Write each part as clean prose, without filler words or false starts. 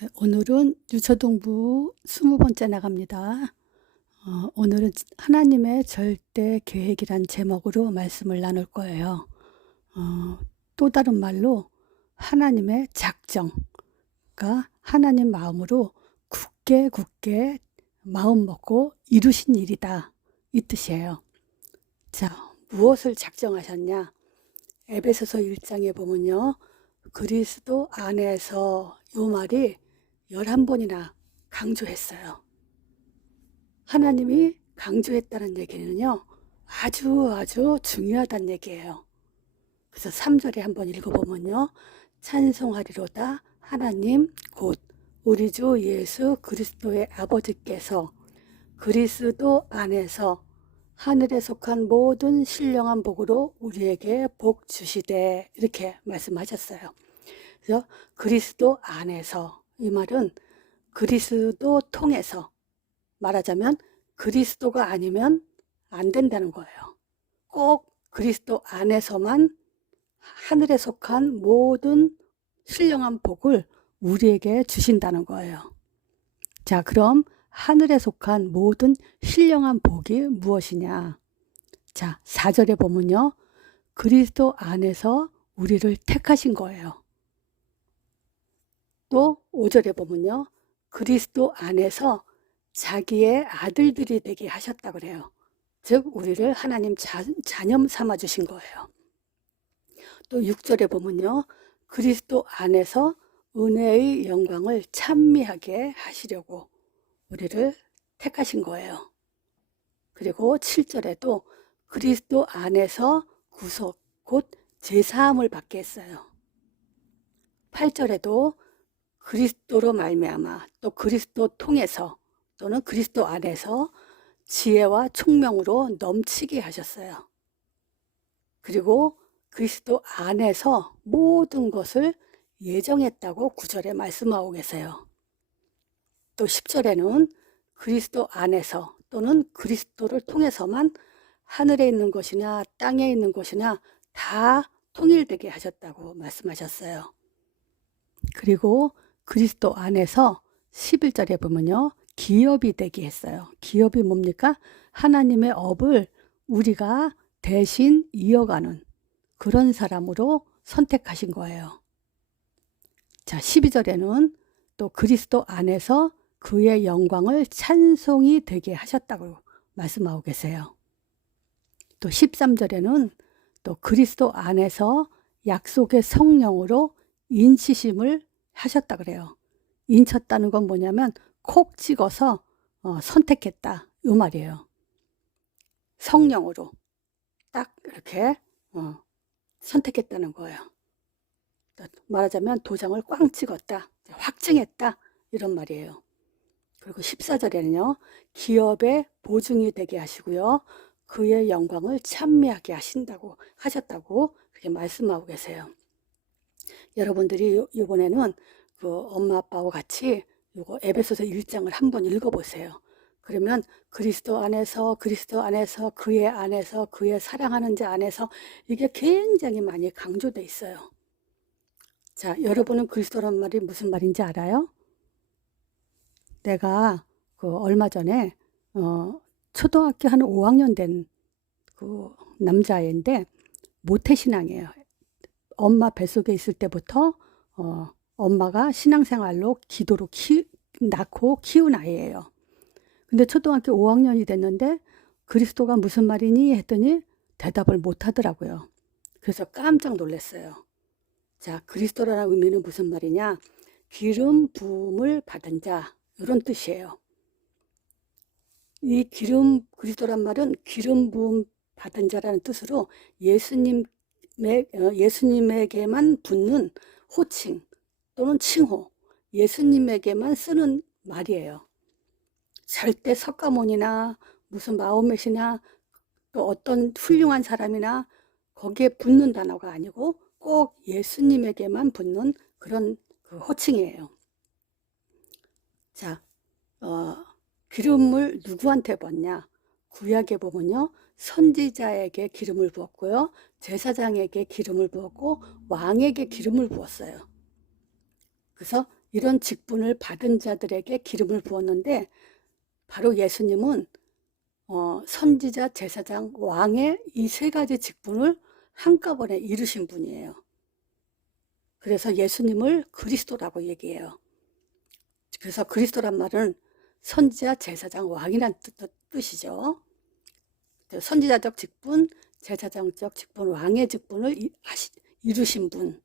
네, 오늘은 유초동부 20번째 나갑니다. 오늘은 하나님의 절대 계획이란 제목으로 말씀을 나눌 거예요. 또 다른 말로 하나님의 작정, 그러니까 하나님 마음으로 굳게 마음 먹고 이루신 일이다, 이 뜻이에요. 자, 무엇을 작정하셨냐? 에베소서 1장에 보면요, 그리스도 안에서, 요 말이 11번이나 강조했어요. 하나님이 강조했다는 얘기는요, 아주 중요하다는 얘기예요. 그래서 3절에 한번 읽어보면요, 찬송하리로다 하나님 곧 우리 주 예수 그리스도의 아버지께서 그리스도 안에서 하늘에 속한 모든 신령한 복으로 우리에게 복 주시되, 이렇게 말씀하셨어요. 그래서 그리스도 안에서, 이 말은 그리스도 통해서, 말하자면 그리스도가 아니면 안 된다는 거예요. 꼭 그리스도 안에서만 하늘에 속한 모든 신령한 복을 우리에게 주신다는 거예요. 자, 그럼 하늘에 속한 모든 신령한 복이 무엇이냐? 자, 4절에 보면요, 그리스도 안에서 우리를 택하신 거예요. 또 5절에 보면요, 그리스도 안에서 자기의 아들들이 되게 하셨다 그래요. 즉 우리를 하나님 자녀 삼아 주신 거예요. 또 6절에 보면요, 그리스도 안에서 은혜의 영광을 찬미하게 하시려고 우리를 택하신 거예요. 그리고 7절에도 그리스도 안에서 구속, 곧 제사함을 받게 했어요. 8절에도 그리스도로 말미암아, 또 그리스도 통해서, 또는 그리스도 안에서 지혜와 총명으로 넘치게 하셨어요. 그리고 그리스도 안에서 모든 것을 예정했다고 9절에 말씀하고 계세요. 또 10절에는 그리스도 안에서 또는 그리스도를 통해서만 하늘에 있는 것이나 땅에 있는 것이나 다 통일되게 하셨다고 말씀하셨어요. 그리고 그리스도 안에서 11절에 보면요, 기업이 되게 했어요. 기업이 뭡니까? 하나님의 업을 우리가 대신 이어가는 그런 사람으로 선택하신 거예요. 자, 12절에는 또 그리스도 안에서 그의 영광을 찬송이 되게 하셨다고 말씀하고 계세요. 또 13절에는 또 그리스도 안에서 약속의 성령으로 인치심을 하셨다 그래요. 인쳤다는 건 뭐냐면 콕 찍어서 선택했다, 이 말이에요. 성령으로 딱 이렇게 선택했다는 거예요. 말하자면 도장을 꽝 찍었다, 확증했다, 이런 말이에요. 그리고 14절에는요, 기업의 보증이 되게 하시고요, 그의 영광을 찬미하게 하셨다고 그렇게 말씀하고 계세요. 여러분들이 이번에는 그 엄마 아빠하고 같이 요거 에베소서 1장을 한번 읽어보세요. 그러면 그리스도 안에서 그의 안에서 그의 사랑하는 자 안에서, 이게 굉장히 많이 강조돼 있어요. 자, 여러분은 그리스도란 말이 무슨 말인지 알아요? 내가 그 얼마 전에 초등학교 한 5학년 된 그 남자애인데 모태신앙이에요. 엄마 뱃속에 있을 때부터 엄마가 신앙생활로 기도로 낳고 키운 아이예요. 근데 초등학교 5학년이 됐는데 그리스도가 무슨 말이니 했더니 대답을 못 하더라고요. 그래서 깜짝 놀랐어요. 자, 그리스도라는 의미는 무슨 말이냐? 기름 부음을 받은 자, 이런 뜻이에요. 이 그리스도란 말은 기름 부음 받은 자라는 뜻으로 예수님에게만 붙는 호칭 또는 칭호, 예수님에게만 쓰는 말이에요. 절대 석가모니나 무슨 마호멧이나 또 어떤 훌륭한 사람이나 거기에 붙는 단어가 아니고 꼭 예수님에게만 붙는 그런 그 호칭이에요. 자, 기름을 누구한테 붓냐? 구약에 보면요, 선지자에게 기름을 부었고요, 제사장에게 기름을 부었고 왕에게 기름을 부었어요. 그래서 이런 직분을 받은 자들에게 기름을 부었는데 바로 예수님은 선지자, 제사장, 왕의 이 세 가지 직분을 한꺼번에 이루신 분이에요. 그래서 예수님을 그리스도라고 얘기해요. 그래서 그리스도란 말은 선지자, 제사장, 왕이란 뜻이죠. 선지자적 직분, 제사장적 직분, 왕의 직분을 이루신 분.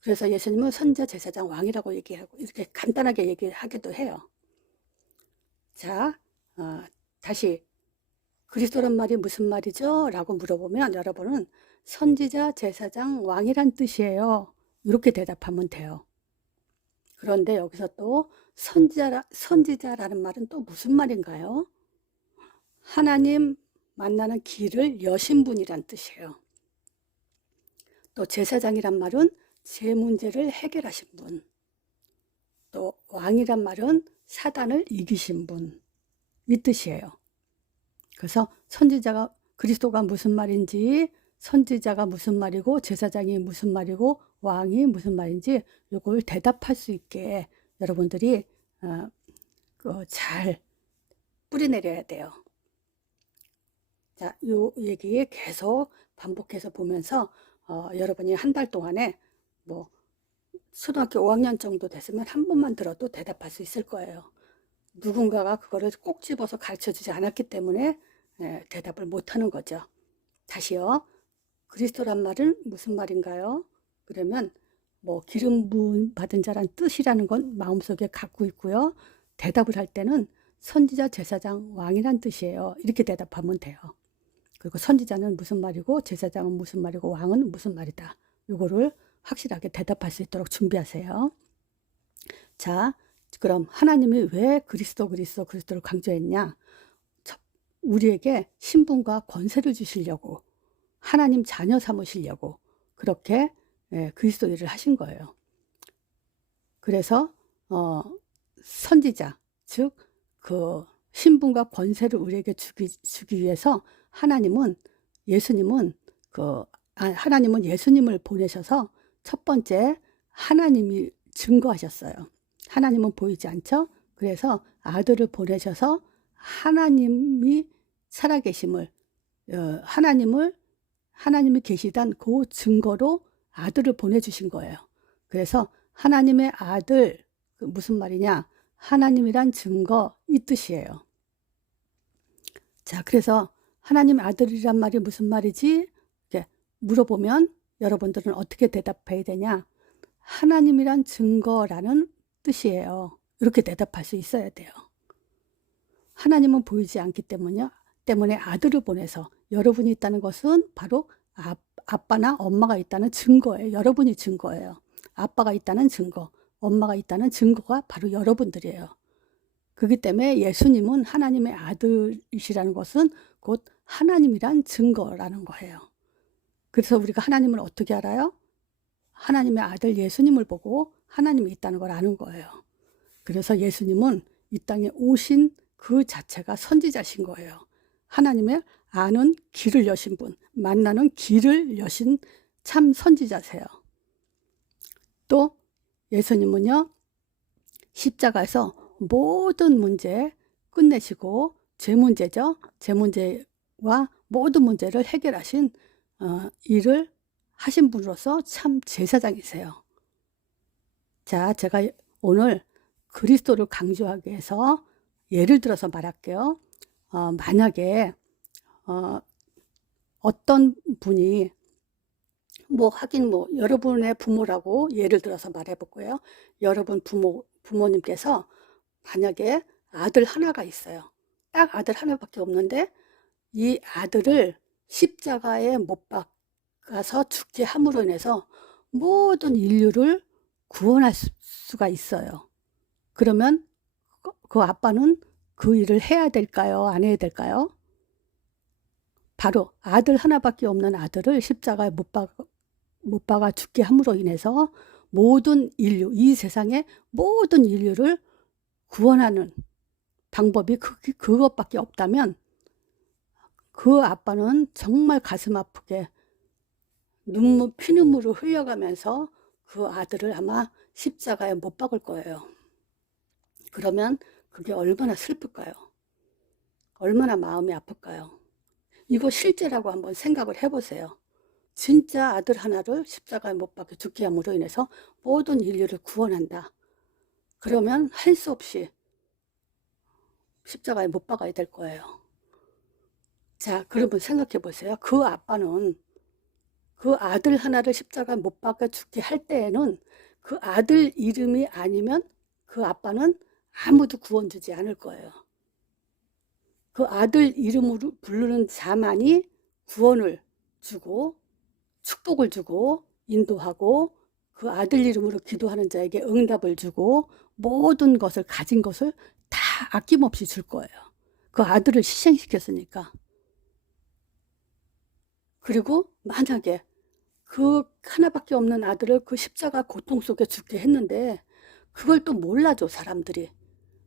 그래서 예수님은 선지자, 제사장, 왕이라고 얘기하고 이렇게 간단하게 얘기하기도 해요. 자, 다시 그리스도란 말이 무슨 말이죠? 라고 물어보면 여러분은 선지자, 제사장, 왕이란 뜻이에요. 이렇게 대답하면 돼요. 그런데 여기서 또 선지자라는 말은 또 무슨 말인가요? 하나님 만나는 길을 여신 분이란 뜻이에요. 또 제사장이란 말은 제 문제를 해결하신 분. 또 왕이란 말은 사단을 이기신 분. 이 뜻이에요. 그래서 선지자가 그리스도가 무슨 말인지, 선지자가 무슨 말이고, 제사장이 무슨 말이고, 왕이 무슨 말인지 이걸 대답할 수 있게 여러분들이 잘 뿌리내려야 돼요. 자, 요 얘기 계속 반복해서 보면서 여러분이 한 달 동안에 뭐 초등학교 5학년 정도 됐으면 한 번만 들어도 대답할 수 있을 거예요. 누군가가 그거를 꼭 집어서 가르쳐 주지 않았기 때문에 대답을 못하는 거죠. 다시요. 그리스도란 말은 무슨 말인가요? 그러면 뭐 기름 부음 받은 자란 뜻이라는 건 마음속에 갖고 있고요. 대답을 할 때는 선지자, 제사장, 왕이란 뜻이에요. 이렇게 대답하면 돼요. 그리고 선지자는 무슨 말이고, 제사장은 무슨 말이고, 왕은 무슨 말이다. 이거를 확실하게 대답할 수 있도록 준비하세요. 자, 그럼 하나님이 왜 그리스도를 강조했냐? 우리에게 신분과 권세를 주시려고, 하나님 자녀 삼으시려고 그렇게 그리스도 일을 하신 거예요. 그래서 선지자, 즉 그 신분과 권세를 우리에게 주기 위해서 하나님은 예수님을 보내셔서 첫 번째 하나님이 증거하셨어요. 하나님은 보이지 않죠? 그래서 아들을 보내셔서 하나님이 살아계심을, 하나님이 계시단 그 증거로 아들을 보내주신 거예요. 그래서 하나님의 아들, 무슨 말이냐? 하나님이란 증거, 이 뜻이에요. 자, 그래서 하나님의 아들이란 말이 무슨 말이지? 이렇게 물어보면 여러분들은 어떻게 대답해야 되냐? 하나님이란 증거라는 뜻이에요. 이렇게 대답할 수 있어야 돼요. 하나님은 보이지 않기 때문에 아들을 보내서 여러분이 있다는 것은 바로 아빠나 엄마가 있다는 증거예요. 여러분이 증거예요. 아빠가 있다는 증거, 엄마가 있다는 증거가 바로 여러분들이에요. 그렇기 때문에 예수님은 하나님의 아들이시라는 것은 곧 하나님이란 증거라는 거예요. 그래서 우리가 하나님을 어떻게 알아요? 하나님의 아들 예수님을 보고 하나님이 있다는 걸 아는 거예요. 그래서 예수님은 이 땅에 오신 그 자체가 선지자신 거예요. 하나님의 아는 길을 여신 분, 만나는 길을 여신 참 선지자세요. 또 예수님은요, 십자가에서 모든 문제 끝내시고 제 문제죠. 제 문제와 모든 문제를 해결하신 일을 하신 분으로서 참 제사장이세요. 자, 제가 오늘 그리스도를 강조하기 위해서 예를 들어서 말할게요. 만약에 어떤 분이 하긴 여러분의 부모라고 예를 들어서 말해볼게요. 여러분 부모님께서 만약에 아들 하나가 있어요. 딱 아들 하나밖에 없는데 이 아들을 십자가에 못 박아서 죽게 함으로 인해서 모든 인류를 구원할 수가 있어요. 그러면 그 아빠는 그 일을 해야 될까요? 안 해야 될까요? 바로 아들 하나밖에 없는 아들을 십자가에 못 박아 죽게 함으로 인해서 모든 인류, 이 세상의 모든 인류를 구원하는 방법이 그것밖에 없다면 그 아빠는 정말 가슴 아프게 피눈물을 흘려가면서 그 아들을 아마 십자가에 못 박을 거예요. 그러면 그게 얼마나 슬플까요? 얼마나 마음이 아플까요? 이거 실제라고 한번 생각을 해보세요. 진짜 아들 하나를 십자가에 못 박혀 죽게 함으로 인해서 모든 인류를 구원한다. 그러면 할 수 없이 십자가에 못 박아야 될 거예요. 자, 그러면 생각해 보세요. 그 아빠는 그 아들 하나를 십자가에 못 박아 죽게 할 때에는 그 아들 이름이 아니면 그 아빠는 아무도 구원 주지 않을 거예요. 그 아들 이름으로 부르는 자만이 구원을 주고 축복을 주고 인도하고 그 아들 이름으로 기도하는 자에게 응답을 주고 모든 것을 가진 것을 다 아낌없이 줄 거예요. 그 아들을 희생시켰으니까. 그리고 만약에 그 하나밖에 없는 아들을 그 십자가 고통 속에 죽게 했는데 그걸 또 몰라줘 사람들이.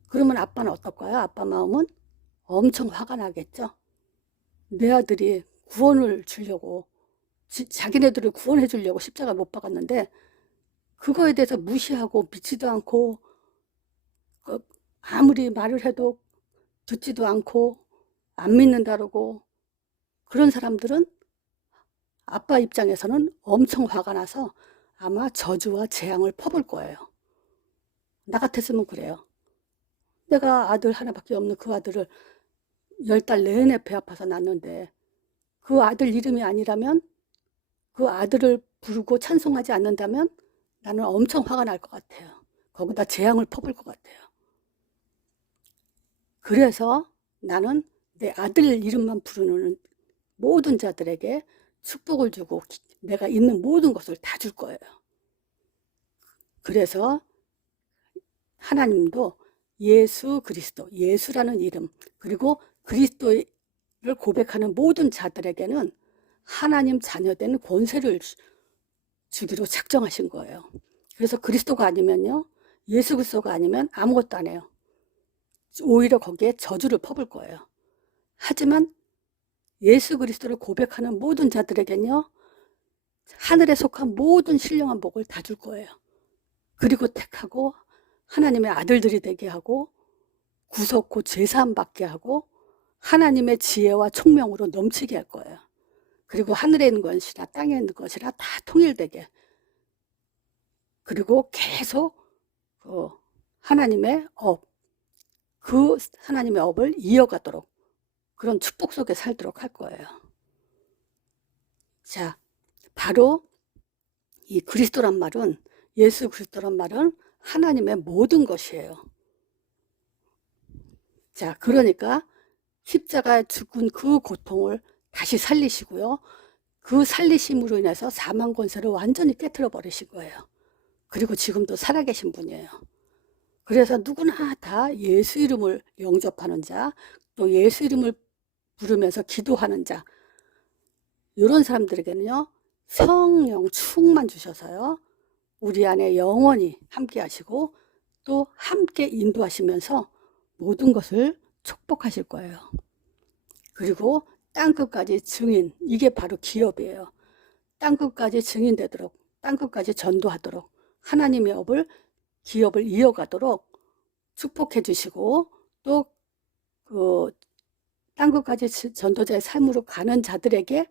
그러면 아빠는 어떨까요? 아빠 마음은 엄청 화가 나겠죠. 내 아들이 구원을 주려고 자기네들을 구원해 주려고 십자가 못 박았는데 그거에 대해서 무시하고 믿지도 않고 아무리 말을 해도 듣지도 않고 안 믿는다고 그런 사람들은 아빠 입장에서는 엄청 화가 나서 아마 저주와 재앙을 퍼볼 거예요. 나 같았으면 그래요. 내가 아들 하나밖에 없는 그 아들을 10달 내내 배 아파서 낳는데 그 아들 이름이 아니라면 그 아들을 부르고 찬송하지 않는다면 나는 엄청 화가 날 것 같아요. 거기다 재앙을 퍼볼 것 같아요. 그래서 나는 내 아들 이름만 부르는 모든 자들에게 축복을 주고 내가 있는 모든 것을 다 줄 거예요. 그래서 하나님도 예수 그리스도, 예수라는 이름, 그리고 그리스도를 고백하는 모든 자들에게는 하나님 자녀된 권세를 주기로 작정하신 거예요. 그래서 그리스도가 아니면요, 예수 그리스도가 아니면 아무것도 안 해요. 오히려 거기에 저주를 퍼볼 거예요. 하지만 예수 그리스도를 고백하는 모든 자들에겐요, 하늘에 속한 모든 신령한 복을 다 줄 거예요. 그리고 택하고 하나님의 아들들이 되게 하고 구속고 죄사함 받게 하고 하나님의 지혜와 총명으로 넘치게 할 거예요. 그리고 하늘에 있는 것이나 땅에 있는 것이나 다 통일되게. 그리고 계속 하나님의 그 하나님의 업을 이어가도록 그런 축복 속에 살도록 할 거예요. 자, 바로 이 그리스도란 말은, 예수 그리스도란 말은 하나님의 모든 것이에요. 자, 그러니까 십자가에 죽은 그 고통을 다시 살리시고요. 그 살리심으로 인해서 사망 권세를 완전히 깨트려 버리신 거예요. 그리고 지금도 살아계신 분이에요. 그래서 누구나 다 예수 이름을 영접하는 자, 또 예수 이름을 부르면서 기도하는 자, 이런 사람들에게는요, 성령 충만 주셔서요, 우리 안에 영원히 함께 하시고 또 함께 인도하시면서 모든 것을 축복하실 거예요. 그리고 땅끝까지 증인, 이게 바로 기업이에요. 땅끝까지 증인되도록, 땅끝까지 전도하도록 하나님의 업을, 기업을 이어가도록 축복해 주시고 또 그 땅끝까지 전도자의 삶으로 가는 자들에게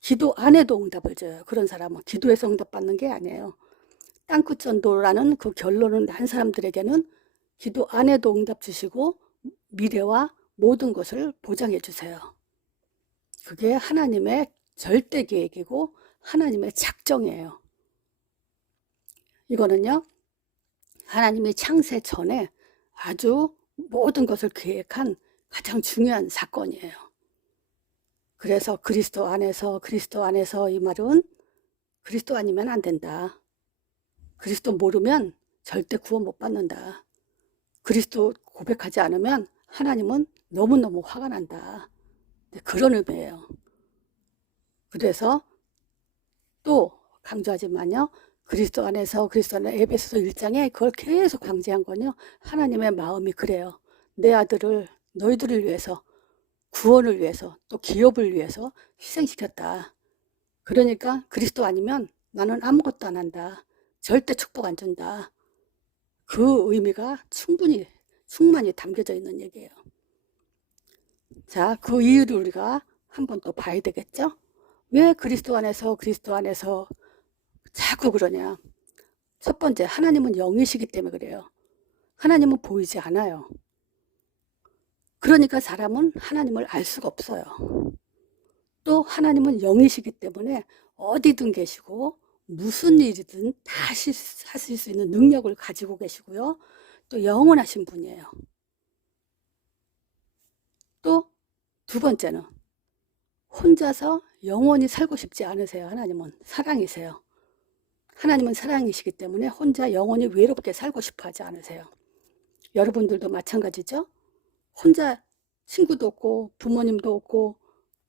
기도 안에도 응답을 줘요. 그런 사람은 기도에서 응답받는 게 아니에요. 땅끝 전도라는 그 결론을 난 사람들에게는 기도 안에도 응답 주시고 미래와 모든 것을 보장해 주세요. 그게 하나님의 절대 계획이고 하나님의 작정이에요. 이거는요, 하나님이 창세 전에 아주 모든 것을 계획한 가장 중요한 사건이에요. 그래서 그리스도 안에서 이 말은 그리스도 아니면 안 된다. 그리스도 모르면 절대 구원 못 받는다. 그리스도 고백하지 않으면 하나님은 너무너무 화가 난다. 그런 의미예요. 그래서 또 강조하지만요, 그리스도 안에 에베소서 1장에 그걸 계속 강조한 건요, 하나님의 마음이 그래요. 내 아들을 너희들을 위해서, 구원을 위해서, 또 기업을 위해서 희생시켰다. 그러니까 그리스도 아니면 나는 아무것도 안 한다. 절대 축복 안 준다. 그 의미가 충만히 담겨져 있는 얘기예요. 자, 그 이유를 우리가 한번 또 봐야 되겠죠? 왜 그리스도 안에서 자꾸 그러냐? 첫 번째, 하나님은 영이시기 때문에 그래요. 하나님은 보이지 않아요. 그러니까 사람은 하나님을 알 수가 없어요. 또 하나님은 영이시기 때문에 어디든 계시고 무슨 일이든 다 하실 수 있는 능력을 가지고 계시고요. 또 영원하신 분이에요. 또 두 번째는 혼자서 영원히 살고 싶지 않으세요. 하나님은 사랑이세요. 하나님은 사랑이시기 때문에 혼자 영원히 외롭게 살고 싶어 하지 않으세요. 여러분들도 마찬가지죠? 혼자 친구도 없고 부모님도 없고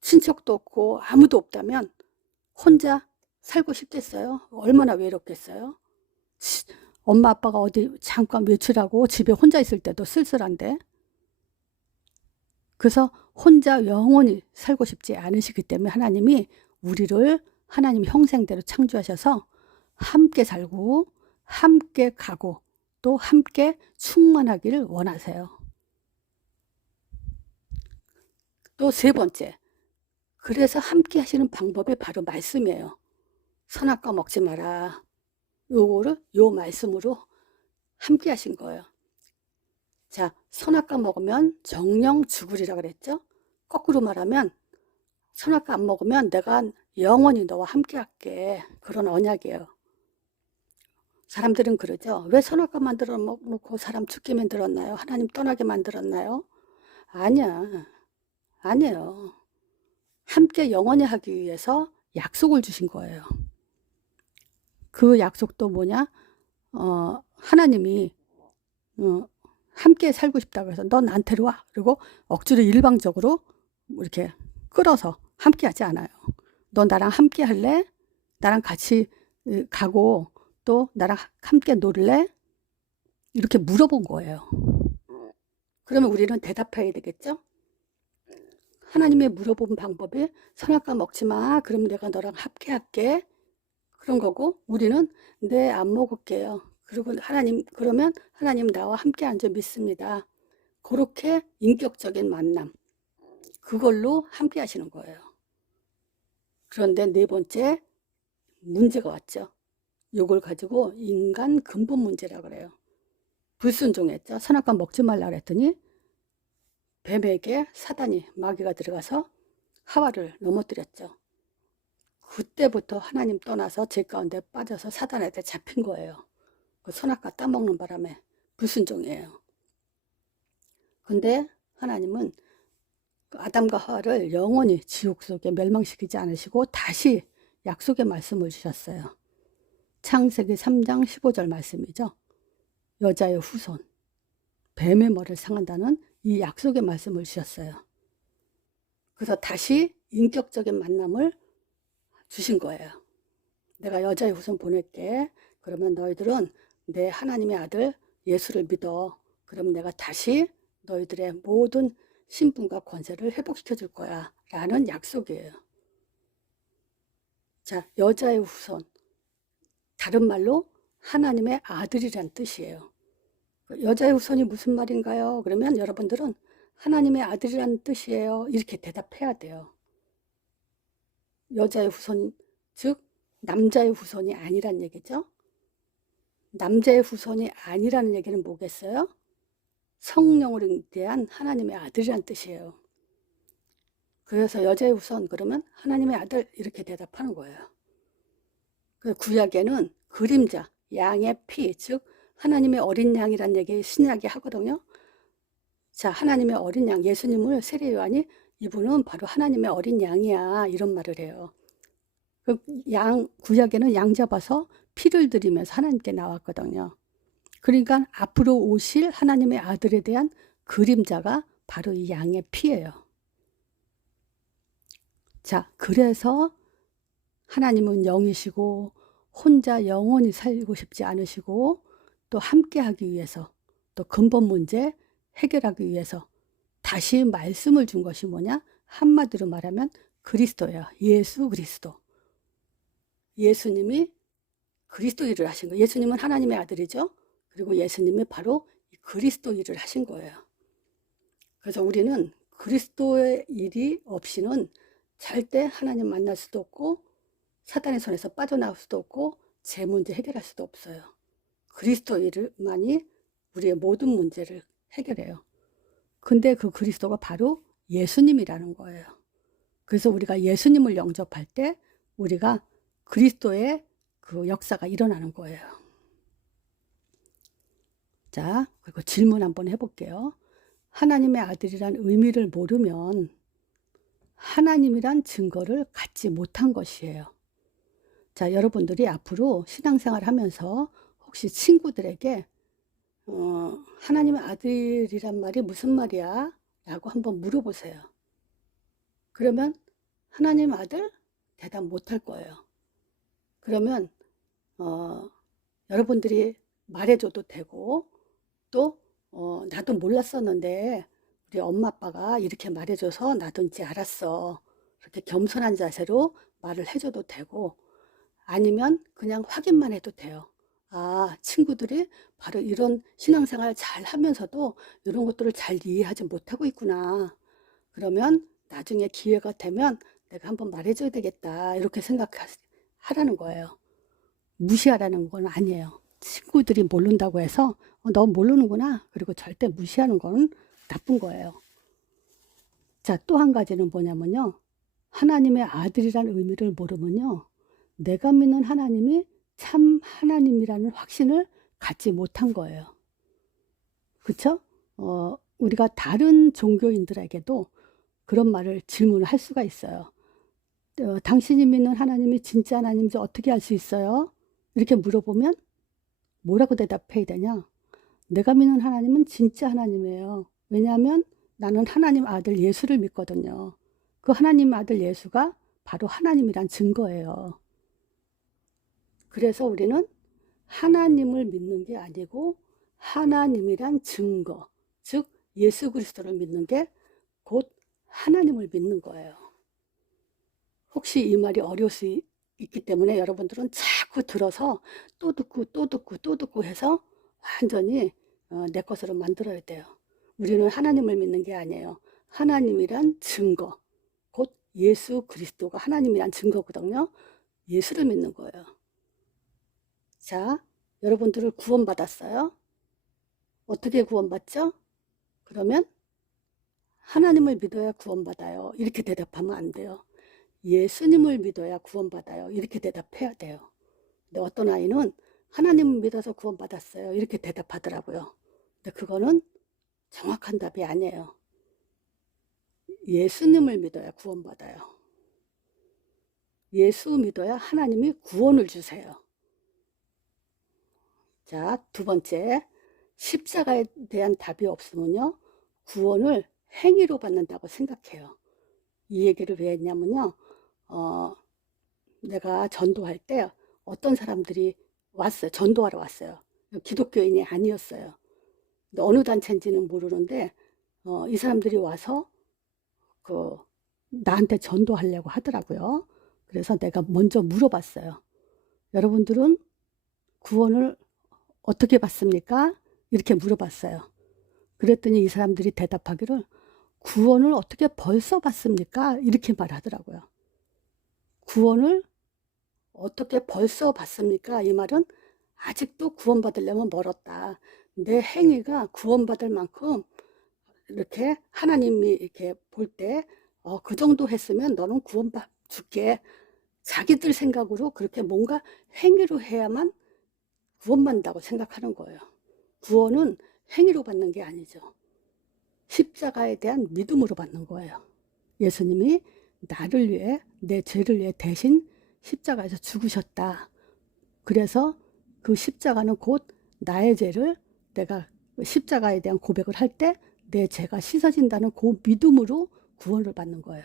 친척도 없고 아무도 없다면 혼자 살고 싶겠어요? 얼마나 외롭겠어요? 엄마 아빠가 어디 잠깐 외출하고 집에 혼자 있을 때도 쓸쓸한데. 그래서 혼자 영원히 살고 싶지 않으시기 때문에 하나님이 우리를 하나님 형상대로 창조하셔서 함께 살고 함께 가고 또 함께 충만하기를 원하세요. 또 세 번째, 그래서 함께 하시는 방법이 바로 말씀이에요. 선악과 먹지 마라. 요거를 요 말씀으로 함께 하신 거예요. 자, 선악과 먹으면 정령 죽으리라 그랬죠? 거꾸로 말하면 선악과 안 먹으면 내가 영원히 너와 함께 할게. 그런 언약이에요. 사람들은 그러죠. 왜 선악과 만들어 놓고 사람 죽게 만들었나요? 하나님 떠나게 만들었나요? 아니에요. 함께 영원히 하기 위해서 약속을 주신 거예요. 그 약속도 뭐냐? 하나님이 함께 살고 싶다고 해서 너 나한테로 와. 그리고 억지로 일방적으로 이렇게 끌어서 함께 하지 않아요. 너 나랑 함께 할래? 나랑 같이 가고 또 나랑 함께 놀래? 이렇게 물어본 거예요. 그러면 우리는 대답해야 되겠죠? 하나님의 물어본 방법이 선악과 먹지 마. 그럼 내가 너랑 함께 할게. 그런 거고 우리는 네, 안 먹을게요. 그리고 그러면 하나님 나와 함께 앉아 믿습니다. 그렇게 인격적인 만남. 그걸로 함께 하시는 거예요. 그런데 네 번째 문제가 왔죠. 요걸 가지고 인간 근본 문제라 그래요. 불순종했죠. 선악과 먹지 말라 그랬더니 뱀에게 사단이 마귀가 들어가서 하와를 넘어뜨렸죠. 그때부터 하나님 떠나서 죄 가운데 빠져서 사단한테 잡힌 거예요. 그 선악과 따먹는 바람에 불순종이에요. 근데 하나님은 아담과 하와를 영원히 지옥 속에 멸망시키지 않으시고 다시 약속의 말씀을 주셨어요. 창세기 3장 15절 말씀이죠. 여자의 후손, 뱀의 머리를 상한다는 이 약속의 말씀을 주셨어요. 그래서 다시 인격적인 만남을 주신 거예요. 내가 여자의 후손 보낼게. 그러면 너희들은 내 하나님의 아들 예수를 믿어. 그러면 내가 다시 너희들의 모든 신분과 권세를 회복시켜 줄 거야. 라는 약속이에요. 자, 여자의 후손. 다른 말로 하나님의 아들이란 뜻이에요. 여자의 후손이 무슨 말인가요? 그러면 여러분들은 하나님의 아들이란 뜻이에요. 이렇게 대답해야 돼요. 여자의 후손, 즉 남자의 후손이 아니란 얘기죠. 남자의 후손이 아니라는 얘기는 뭐겠어요? 성령으로 대한 하나님의 아들이란 뜻이에요. 그래서 여자의 후손 그러면 하나님의 아들 이렇게 대답하는 거예요. 그 구약에는 그림자, 양의 피, 즉 하나님의 어린 양이란 얘기 신약이 하거든요. 자, 하나님의 어린 양, 예수님을 세례 요한이 이분은 바로 하나님의 어린 양이야 이런 말을 해요. 그 구약에는 양 잡아서 피를 들이면서 하나님께 나왔거든요. 그러니까 앞으로 오실 하나님의 아들에 대한 그림자가 바로 이 양의 피예요. 자, 그래서 하나님은 영이시고 혼자 영원히 살고 싶지 않으시고 또 함께 하기 위해서 또 근본 문제 해결하기 위해서 다시 말씀을 준 것이 뭐냐? 한마디로 말하면 그리스도예요. 예수 그리스도. 예수님이 그리스도 일을 하신 거예요. 예수님은 하나님의 아들이죠. 그리고 예수님이 바로 그리스도 일을 하신 거예요. 그래서 우리는 그리스도의 일이 없이는 절대 하나님 만날 수도 없고 사단의 손에서 빠져나올 수도 없고 제 문제 해결할 수도 없어요. 그리스도 일만이 우리의 모든 문제를 해결해요. 근데 그 그리스도가 바로 예수님이라는 거예요. 그래서 우리가 예수님을 영접할 때 우리가 그리스도의 그 역사가 일어나는 거예요. 자, 그리고 질문 한번 해볼게요. 하나님의 아들이란 의미를 모르면 하나님이란 증거를 갖지 못한 것이에요. 자, 여러분들이 앞으로 신앙생활 하면서 혹시 친구들에게 하나님의 아들이란 말이 무슨 말이야? 라고 한번 물어보세요. 그러면 하나님 아들? 대답 못할 거예요. 그러면 여러분들이 말해줘도 되고 또 나도 몰랐었는데 우리 엄마 아빠가 이렇게 말해줘서 나도 이제 알았어. 그렇게 겸손한 자세로 말을 해줘도 되고 아니면 그냥 확인만 해도 돼요. 아, 친구들이 바로 이런 신앙생활 잘 하면서도 이런 것들을 잘 이해하지 못하고 있구나. 그러면 나중에 기회가 되면 내가 한번 말해줘야 되겠다. 이렇게 생각하라는 거예요. 무시하라는 건 아니에요. 친구들이 모른다고 해서 너 모르는구나. 그리고 절대 무시하는 건 나쁜 거예요. 자, 또 한 가지는 뭐냐면요. 하나님의 아들이라는 의미를 모르면요. 내가 믿는 하나님이 참 하나님이라는 확신을 갖지 못한 거예요. 그쵸? 우리가 다른 종교인들에게도 그런 말을 질문할 수가 있어요. 당신이 믿는 하나님이 진짜 하나님인지 어떻게 알 수 있어요? 이렇게 물어보면 뭐라고 대답해야 되냐? 내가 믿는 하나님은 진짜 하나님이에요. 왜냐하면 나는 하나님 아들 예수를 믿거든요. 그 하나님 아들 예수가 바로 하나님이란 증거예요. 그래서 우리는 하나님을 믿는 게 아니고 하나님이란 증거, 즉 예수 그리스도를 믿는 게 곧 하나님을 믿는 거예요. 혹시 이 말이 어려울 수 있기 때문에 여러분들은 자꾸 들어서 또 듣고 또 듣고 또 듣고 해서 완전히 내 것으로 만들어야 돼요. 우리는 하나님을 믿는 게 아니에요. 하나님이란 증거, 곧 예수 그리스도가 하나님이란 증거거든요. 예수를 믿는 거예요. 자, 여러분들을 구원받았어요? 어떻게 구원받죠? 그러면 하나님을 믿어야 구원받아요. 이렇게 대답하면 안 돼요. 예수님을 믿어야 구원받아요. 이렇게 대답해야 돼요. 근데 어떤 아이는 하나님을 믿어서 구원받았어요. 이렇게 대답하더라고요. 근데 그거는 정확한 답이 아니에요. 예수님을 믿어야 구원받아요. 예수 믿어야 하나님이 구원을 주세요. 자, 두 번째, 십자가에 대한 답이 없으면요, 구원을 행위로 받는다고 생각해요. 이 얘기를 왜 했냐면요, 내가 전도할 때 어떤 사람들이 왔어요. 전도하러 왔어요. 기독교인이 아니었어요. 근데 어느 단체인지는 모르는데, 이 사람들이 와서 나한테 전도하려고 하더라고요. 그래서 내가 먼저 물어봤어요. 여러분들은 구원을 어떻게 받습니까? 이렇게 물어봤어요. 그랬더니 이 사람들이 대답하기를 구원을 어떻게 벌써 받습니까? 이렇게 말하더라고요. 구원을 어떻게 벌써 받습니까? 이 말은 아직도 구원받으려면 멀었다. 내 행위가 구원받을 만큼 이렇게 하나님이 이렇게 볼 때 그 정도 했으면 너는 구원받줄게. 자기들 생각으로 그렇게 뭔가 행위로 해야만 구원받는다고 생각하는 거예요. 구원은 행위로 받는 게 아니죠. 십자가에 대한 믿음으로 받는 거예요. 예수님이 나를 위해, 내 죄를 위해 대신 십자가에서 죽으셨다. 그래서 그 십자가는 곧 나의 죄를 내가 십자가에 대한 고백을 할 때 내 죄가 씻어진다는 그 믿음으로 구원을 받는 거예요.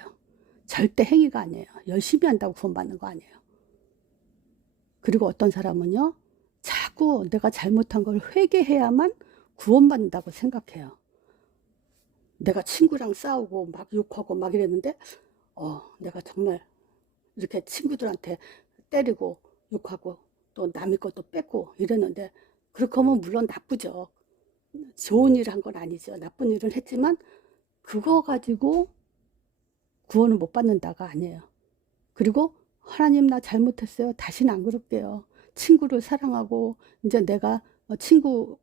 절대 행위가 아니에요. 열심히 한다고 구원받는 거 아니에요. 그리고 어떤 사람은요, 자꾸 내가 잘못한 걸 회개해야만 구원받는다고 생각해요. 내가 친구랑 싸우고 막 욕하고 막 이랬는데 내가 정말 이렇게 친구들한테 때리고 욕하고 또 남의 것도 뺏고 이랬는데, 그렇게 하면 물론 나쁘죠. 좋은 일을 한 건 아니죠. 나쁜 일은 했지만 그거 가지고 구원을 못 받는다가 아니에요. 그리고 하나님 나 잘못했어요. 다시는 안 그럴게요. 친구를 사랑하고 이제 내가 친구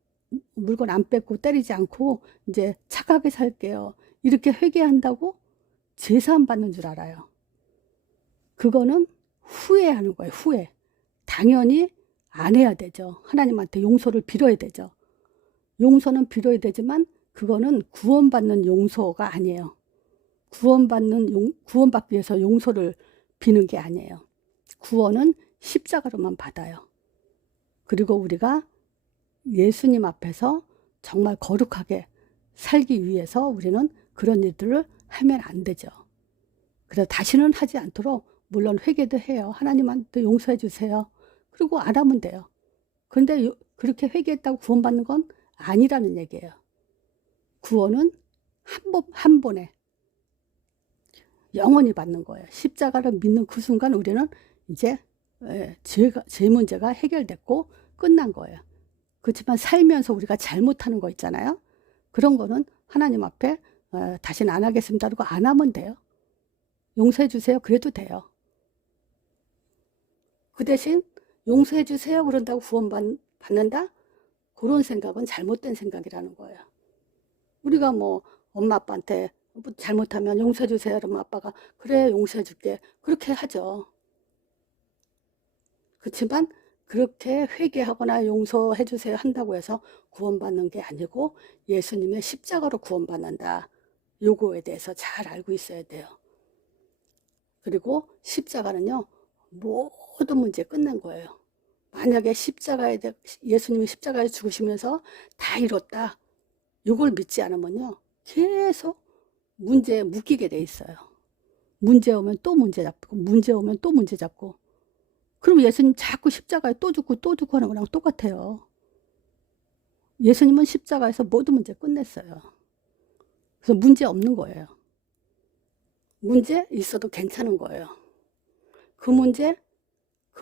물건 안 뺏고 때리지 않고 이제 착하게 살게요. 이렇게 회개한다고 제사함 받는 줄 알아요. 그거는 후회하는 거예요. 후회. 당연히 안 해야 되죠. 하나님한테 용서를 빌어야 되죠. 용서는 빌어야 되지만 그거는 구원받는 용서가 아니에요. 구원받기 위해서 용서를 비는 게 아니에요. 구원은 십자가로만 받아요. 그리고 우리가 예수님 앞에서 정말 거룩하게 살기 위해서 우리는 그런 일들을 하면 안 되죠. 그래서 다시는 하지 않도록 물론 회개도 해요. 하나님한테 용서해 주세요. 그리고 안 하면 돼요. 그런데 그렇게 회개했다고 구원받는 건 아니라는 얘기예요. 구원은 한 번에 영원히 받는 거예요. 십자가를 믿는 그 순간 우리는 이제 죄 문제가 해결됐고 끝난 거예요. 그렇지만 살면서 우리가 잘못하는 거 있잖아요. 그런 거는 하나님 앞에 다시는 안 하겠습니다. 그러고 안 하면 돼요. 용서해 주세요. 그래도 돼요. 그 대신 용서해 주세요. 그런다고 구원받는다? 그런 생각은 잘못된 생각이라는 거예요. 우리가 뭐 엄마 아빠한테 뭐 잘못하면 용서해 주세요. 그러면 아빠가 그래 용서해 줄게. 그렇게 하죠. 그렇지만 그렇게 회개하거나 용서해 주세요 한다고 해서 구원받는 게 아니고 예수님의 십자가로 구원받는다. 요거에 대해서 잘 알고 있어야 돼요. 그리고 십자가는요. 모든 문제 끝난 거예요. 만약에 예수님이 십자가에 죽으시면서 다 이뤘다. 요걸 믿지 않으면요. 계속 문제에 묶이게 돼 있어요. 문제 오면 또 문제 잡고 문제 오면 또 문제 잡고 그럼 예수님 자꾸 십자가에 또 죽고 또 죽고 하는 거랑 똑같아요. 예수님은 십자가에서 모든 문제 끝냈어요. 그래서 문제 없는 거예요. 문제 있어도 괜찮은 거예요. 그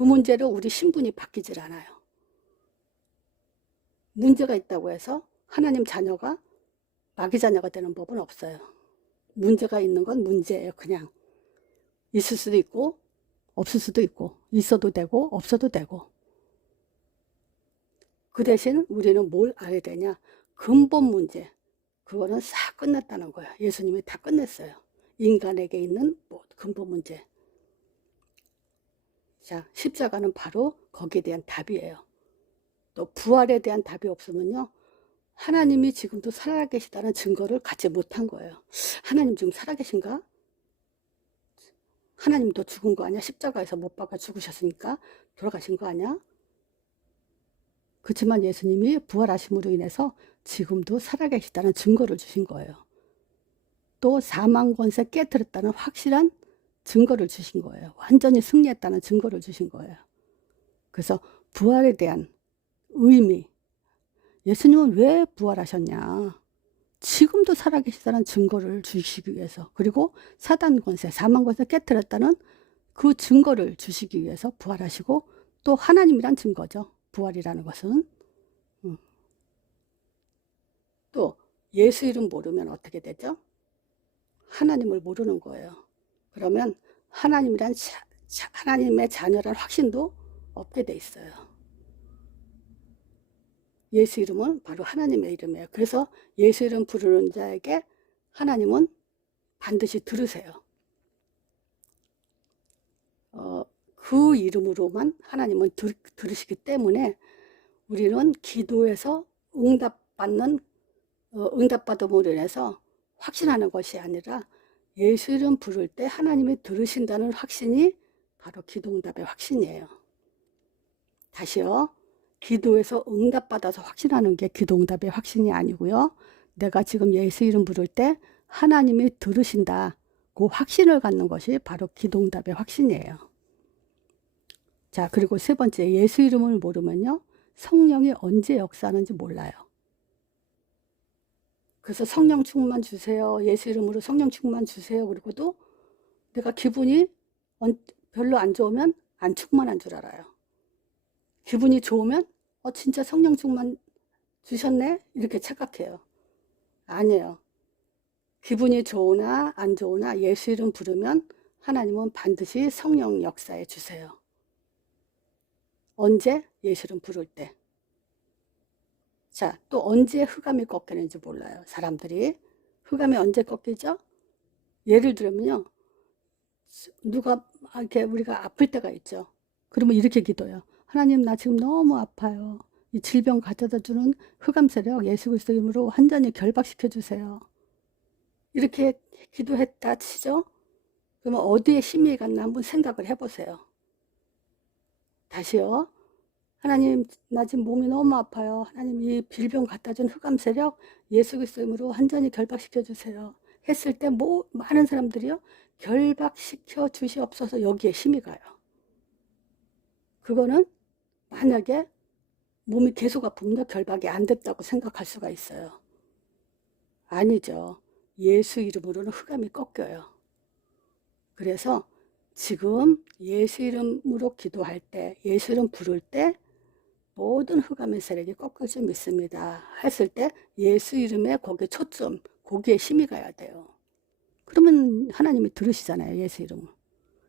문제로 우리 신분이 바뀌질 않아요. 문제가 있다고 해서 하나님 자녀가 마귀 자녀가 되는 법은 없어요. 문제가 있는 건 문제예요. 그냥 있을 수도 있고 없을 수도 있고 있어도 되고 없어도 되고 그 대신 우리는 뭘 알아야 되냐 근본 문제 그거는 싹 끝났다는 거야. 예수님이 다 끝냈어요. 인간에게 있는 근본 문제. 자, 십자가는 바로 거기에 대한 답이에요. 또 부활에 대한 답이 없으면요 하나님이 지금도 살아계시다는 증거를 갖지 못한 거예요. 하나님 지금 살아계신가? 하나님도 죽은 거 아니야? 십자가에서 못 박아 죽으셨으니까 돌아가신 거 아니야? 그렇지만 예수님이 부활하심으로 인해서 지금도 살아계시다는 증거를 주신 거예요. 또 사망 권세 깨뜨렸다는 확실한 증거를 주신 거예요. 완전히 승리했다는 증거를 주신 거예요. 그래서 부활에 대한 의미, 예수님은 왜 부활하셨냐? 지금도 살아계시다는 증거를 주시기 위해서 그리고 사단 권세, 사망 권세 깨뜨렸다는 그 증거를 주시기 위해서 부활하시고 또 하나님이란 증거죠. 부활이라는 것은. 또 예수 이름 모르면 어떻게 되죠? 하나님을 모르는 거예요. 그러면 하나님의 자녀란 확신도 없게 돼 있어요. 예수 이름은 바로 하나님의 이름이에요. 그래서 예수 이름 부르는 자에게 하나님은 반드시 들으세요. 그 이름으로만 하나님은 들으시기 때문에 우리는 기도에서 응답받음으로 인해서 확신하는 것이 아니라 예수 이름 부를 때 하나님이 들으신다는 확신이 바로 기도응답의 확신이에요. 다시요. 기도에서 응답받아서 확신하는 게 기도응답의 확신이 아니고요. 내가 지금 예수 이름 부를 때 하나님이 들으신다. 그 확신을 갖는 것이 바로 기도응답의 확신이에요. 자, 그리고 세 번째, 예수 이름을 모르면요. 성령이 언제 역사하는지 몰라요. 그래서 성령 충만 주세요. 예수 이름으로 성령 충만 주세요. 그리고도 내가 기분이 별로 안 좋으면 안 충만한 줄 알아요. 기분이 좋으면 진짜 성령 충만 주셨네? 이렇게 착각해요. 아니에요. 기분이 좋으나 안 좋으나 예수 이름 부르면 하나님은 반드시 성령 역사해 주세요. 언제? 예수 이름 부를 때. 자, 또 언제 흑암이 꺾이는지 몰라요. 사람들이. 흑암이 언제 꺾이죠? 예를 들면요. 이렇게 우리가 아플 때가 있죠. 그러면 이렇게 기도해요. 하나님, 나 지금 너무 아파요. 이 질병 가져다 주는 흑암 세력 예수 그리스도 이름으로 완전히 결박시켜 주세요. 이렇게 기도했다 치죠. 그러면 어디에 힘이 갔나 한번 생각을 해보세요. 다시요. 하나님, 나 지금 몸이 너무 아파요. 하나님, 이 질병 갖다 준 흑암 세력 예수 그리스도 이름으로 완전히 결박시켜 주세요. 했을 때 많은 사람들이요. 결박시켜 주시옵소서 여기에 힘이 가요. 그거는 만약에 몸이 계속 아프면 결박이 안 됐다고 생각할 수가 있어요. 아니죠. 예수 이름으로는 흑암이 꺾여요. 그래서 지금 예수 이름으로 기도할 때, 예수 이름 부를 때 모든 흑암의 세력이 꺾일 줄 믿습니다. 했을 때 예수 이름에 거기에 초점, 거기에 힘이 가야 돼요. 그러면 하나님이 들으시잖아요. 예수 이름을.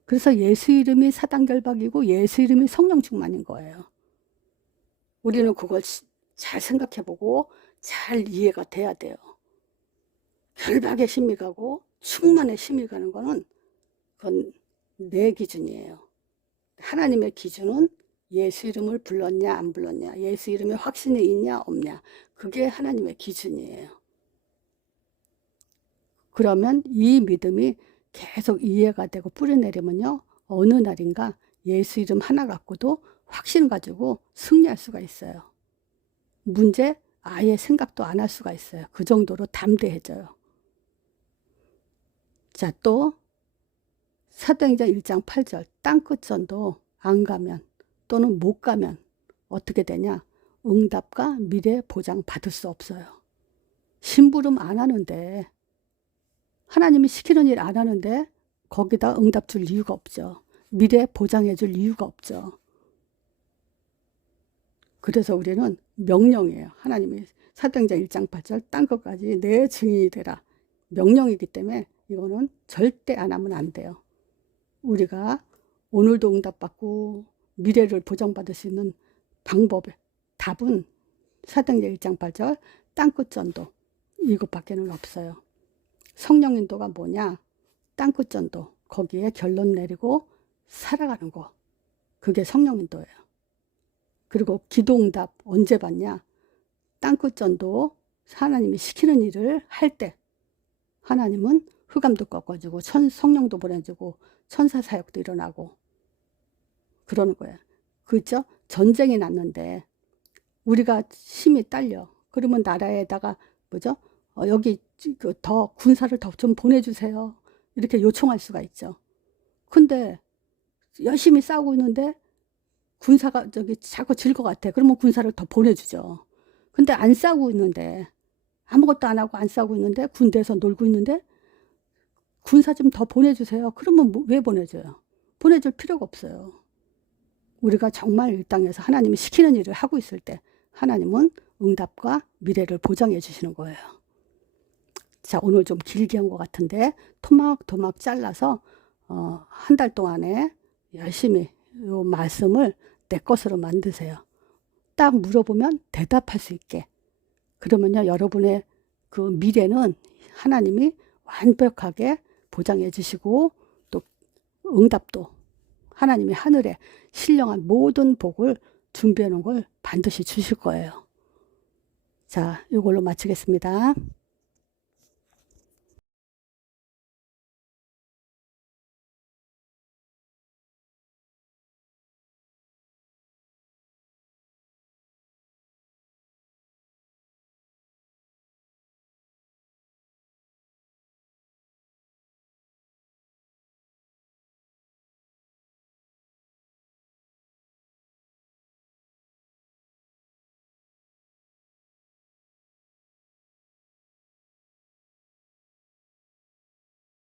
그래서 예수 이름이 사단 결박이고 예수 이름이 성령 충만인 거예요. 우리는 그걸 잘 생각해보고 잘 이해가 돼야 돼요. 결박에 힘이 가고 충만에 힘이 가는 거는 그건 내 기준이에요. 하나님의 기준은 예수 이름을 불렀냐 안 불렀냐, 예수 이름에 확신이 있냐 없냐, 그게 하나님의 기준이에요. 그러면 이 믿음이 계속 이해가 되고 뿌려내리면요, 어느 날인가 예수 이름 하나 갖고도 확신 가지고 승리할 수가 있어요. 문제 아예 생각도 안 할 수가 있어요. 그 정도로 담대해져요. 자, 또 사도행전 1장 8절 땅끝전도 안 가면 또는 못 가면 어떻게 되냐? 응답과 미래 보장 받을 수 없어요. 심부름 안 하는데, 하나님이 시키는 일 안 하는데 거기다 응답 줄 이유가 없죠. 미래 보장해 줄 이유가 없죠. 그래서 우리는 명령이에요. 하나님이 사도행전 1장 8절 땅끝까지 내 증인이 되라. 명령이기 때문에 이거는 절대 안 하면 안 돼요. 우리가 오늘도 응답받고 미래를 보장받을 수 있는 방법의 답은 사도행전 1장 8절 땅끝전도 이것밖에는 없어요. 성령 인도가 뭐냐? 땅끝전도, 거기에 결론 내리고 살아가는 거, 그게 성령 인도예요. 그리고 기도응답 언제 받냐? 땅끝전도 하나님이 시키는 일을 할 때 하나님은 흑암도 꺾어주고 성령도 보내주고 천사 사역도 일어나고 그러는 거예요. 그죠? 전쟁이 났는데 우리가 힘이 딸려. 그러면 나라에다가 뭐죠? 여기 더 군사를 더 좀 보내주세요. 이렇게 요청할 수가 있죠. 근데 열심히 싸우고 있는데 군사가 자꾸 질 것 같아. 그러면 군사를 더 보내주죠. 근데 안 싸우고 있는데, 아무것도 안 하고 안 싸우고 있는데, 군대에서 놀고 있는데 군사 좀 더 보내주세요. 그러면 왜 보내줘요? 보내줄 필요가 없어요. 우리가 정말 이 땅에서 하나님이 시키는 일을 하고 있을 때 하나님은 응답과 미래를 보장해 주시는 거예요. 자, 오늘 좀 길게 한 것 같은데 토막토막 잘라서 한 달 동안에 열심히 이 말씀을 내 것으로 만드세요. 딱 물어보면 대답할 수 있게. 그러면요, 여러분의 그 미래는 하나님이 완벽하게 보장해 주시고 또 응답도 하나님이 하늘에 신령한 모든 복을 준비해 놓은 걸 반드시 주실 거예요. 자, 이걸로 마치겠습니다.